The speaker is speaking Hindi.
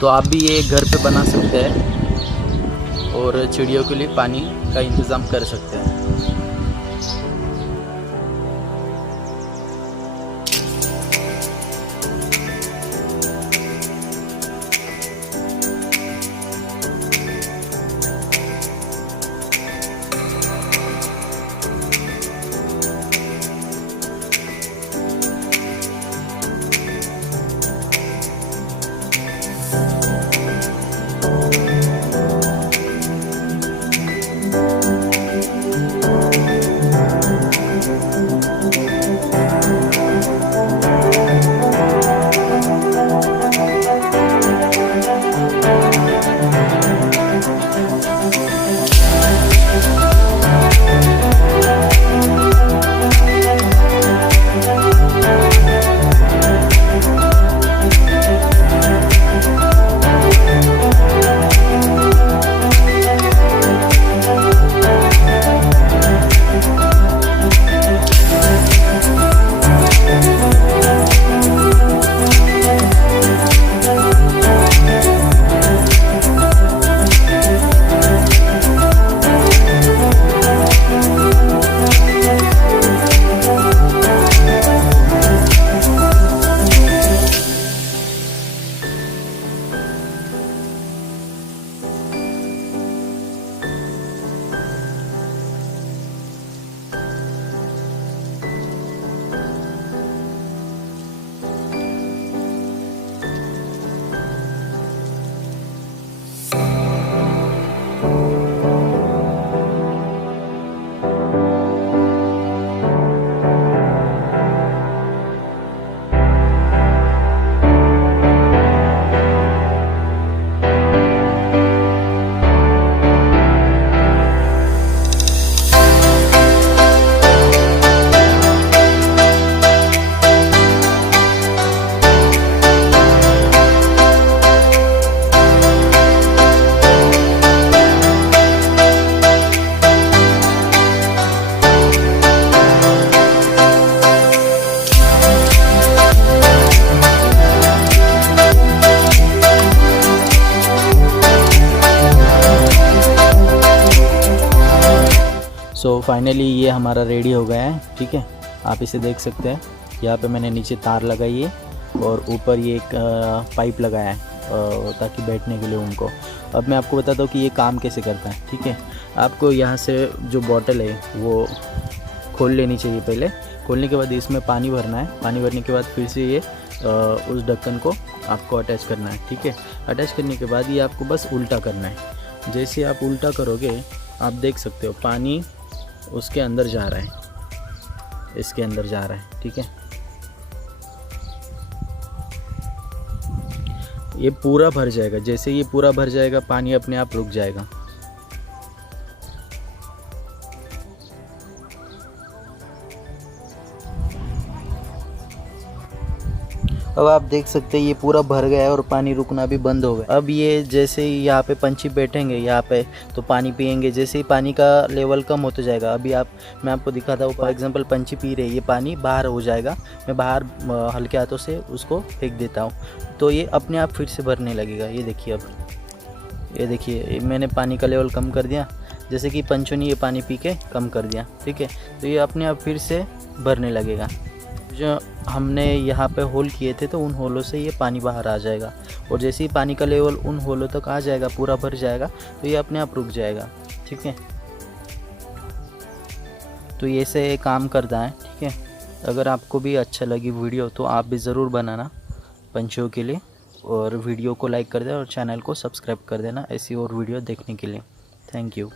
तो आप भी ये घर पे बना सकते हैं और चिड़ियों के लिए पानी का इंतज़ाम कर सकते हैं। सो फाइनली ये हमारा रेडी हो गया है। ठीक है, आप इसे देख सकते हैं। यहाँ पे मैंने नीचे तार लगाई है और ऊपर ये एक पाइप लगाया है ताकि बैठने के लिए उनको। अब मैं आपको बताता हूँ कि ये काम कैसे करता है। ठीक है, आपको यहाँ से जो बॉटल है वो खोल लेनी चाहिए। पहले खोलने के बाद इसमें पानी भरना है। पानी भरने के बाद फिर से ये उस ढक्कन को आपको अटैच करना है। ठीक है, अटैच करने के बाद ये आपको बस उल्टा करना है। जैसे आप उल्टा करोगे आप देख सकते हो पानी उसके अंदर जा रहा है, इसके अंदर जा रहा है। ठीक है, ये पूरा भर जाएगा। जैसे ये पूरा भर जाएगा पानी अपने आप रुक जाएगा। अब आप देख सकते हैं ये पूरा भर गया है और पानी रुकना भी बंद हो गया। अब ये जैसे ही यहाँ पे पंछी बैठेंगे यहाँ पे तो पानी पिएंगे। जैसे ही पानी का लेवल कम होता जाएगा, अभी मैं आपको दिखाता हूँ। फॉर एग्जांपल पंछी पी रहे, ये पानी बाहर हो जाएगा। मैं बाहर हल्के हाथों से उसको फेंक देता हूँ तो ये अपने आप फिर से भरने लगेगा। ये देखिए, अब ये देखिए मैंने पानी का लेवल कम कर दिया। जैसे कि पंछियों ने ये पानी पी के कम कर दिया। ठीक है, तो ये अपने आप फिर से भरने लगेगा। जो हमने यहाँ पे होल किए थे तो उन होलों से ये पानी बाहर आ जाएगा और जैसे ही पानी का लेवल उन होलों तक आ जाएगा, पूरा भर जाएगा, तो ये अपने आप रुक जाएगा। ठीक है, तो ये से काम करता है। ठीक है, अगर आपको भी अच्छा लगी वीडियो तो आप भी ज़रूर बनाना पंछियों के लिए, और वीडियो को लाइक कर देना और चैनल को सब्सक्राइब कर देना ऐसी और वीडियो देखने के लिए। Thank you.